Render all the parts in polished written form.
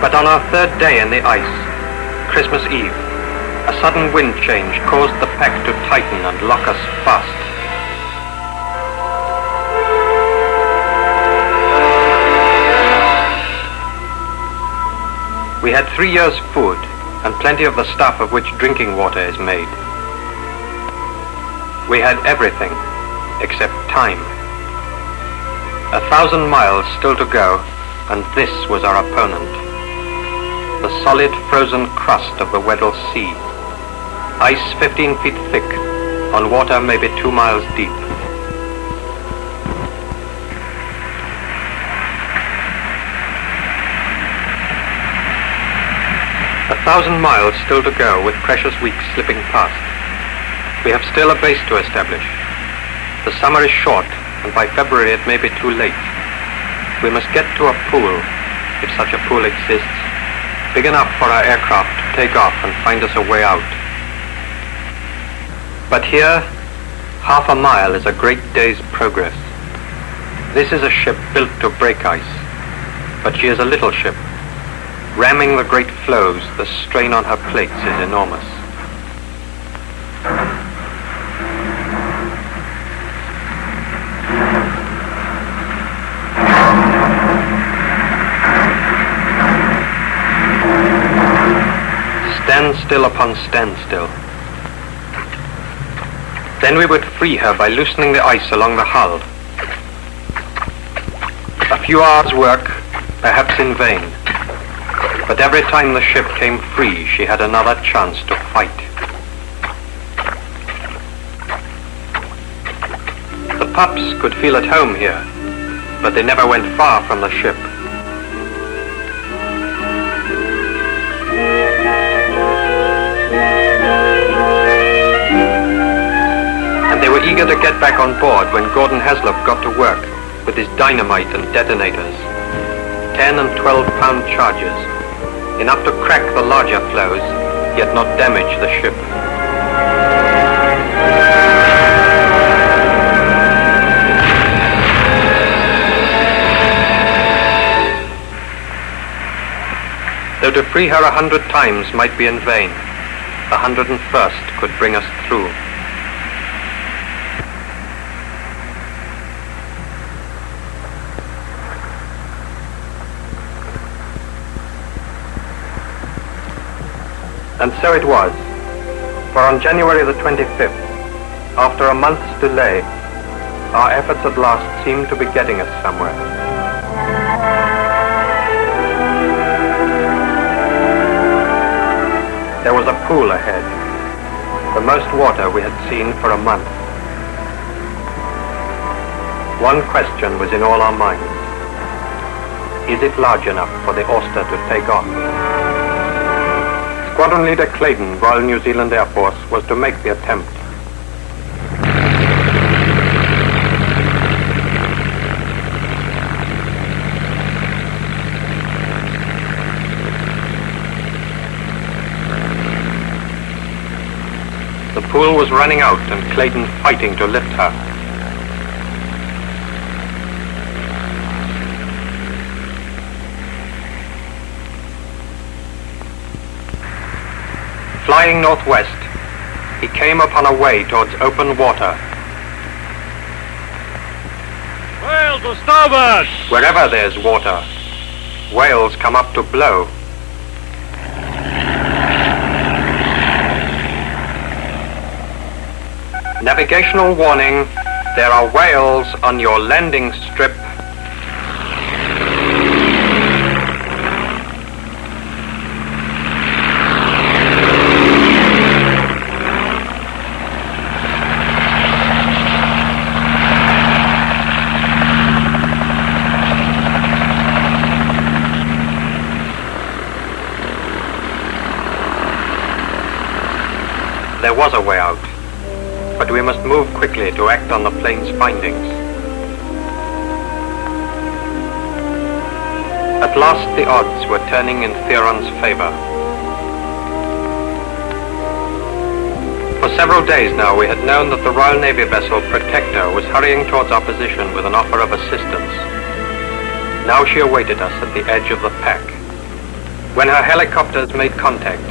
But on our third day in the ice, Christmas Eve, a sudden wind change caused the pack to tighten and lock us fast. We had 3 years' food and plenty of the stuff of which drinking water is made. We had everything except time. 1,000 miles still to go, and this was our opponent. The solid frozen crust of the Weddell Sea. Ice 15 feet thick, on water maybe 2 miles deep. A 1,000 miles still to go, with precious weeks slipping past. We have still a base to establish. The summer is short, and by February it may be too late. We must get to a pool, if such a pool exists, big enough for our aircraft to take off and find us a way out. But here, half a mile is a great day's progress. This is a ship built to break ice, but she is a little ship. Ramming the great floes, the strain on her plates is enormous. Standstill upon standstill. Then we would free her by loosening the ice along the hull. A few hours' work, perhaps in vain. But every time the ship came free, she had another chance to fight. The pups could feel at home here, but they never went far from the ship. And they were eager to get back on board when Gordon Haslop got to work with his dynamite and detonators. 10 and 12-pound charges. Enough to crack the larger floes, yet not damage the ship. Though to free her 100 times might be in vain, the 101st could bring us through. And so it was, for on January the 25th, after a month's delay, our efforts at last seemed to be getting us somewhere. There was a pool ahead, the most water we had seen for a month. One question was in all our minds. Is it large enough for the Auster to take off? Squadron Leader Clayton, Royal New Zealand Air Force, was to make the attempt. The pool was running out and Clayton fighting to lift her. Flying northwest, he came upon a way towards open water. Whales to starboard! Wherever there's water, whales come up to blow. Navigational warning, there are whales on your landing strip. There was a way out, but we must move quickly to act on the plane's findings. At last the odds were turning in Theron's favor. For several days now we had known that the Royal Navy vessel Protector was hurrying towards our position with an offer of assistance. Now she awaited us at the edge of the pack. When her helicopters made contact,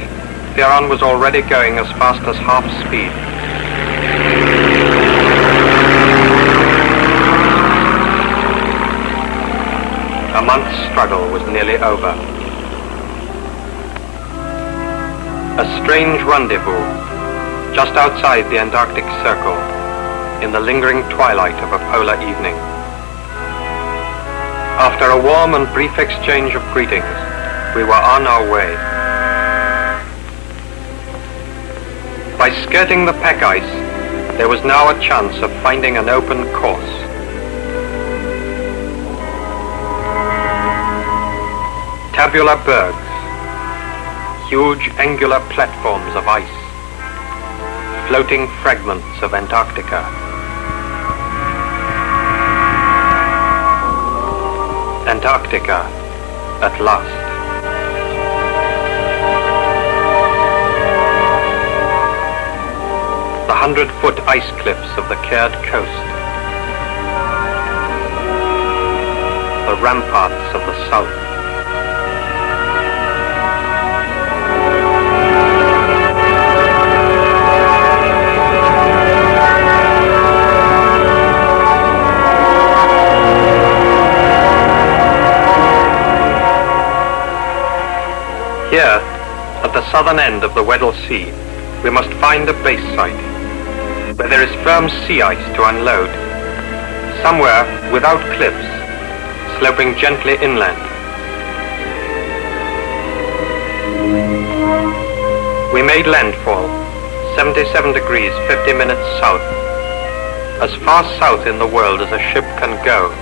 Fearon was already going as fast as half speed. A month's struggle was nearly over. A strange rendezvous just outside the Antarctic Circle in the lingering twilight of a polar evening. After a warm and brief exchange of greetings, we were on our way. By skirting the pack ice, there was now a chance of finding an open course. Tabular bergs, huge angular platforms of ice, floating fragments of Antarctica. Antarctica, at last. The 100-foot ice cliffs of the Caird coast. The ramparts of the south. Here, at the southern end of the Weddell Sea, we must find a base site, where there is firm sea ice to unload, somewhere without cliffs, sloping gently inland. We made landfall, 77 degrees 50 minutes south, as far south in the world as a ship can go.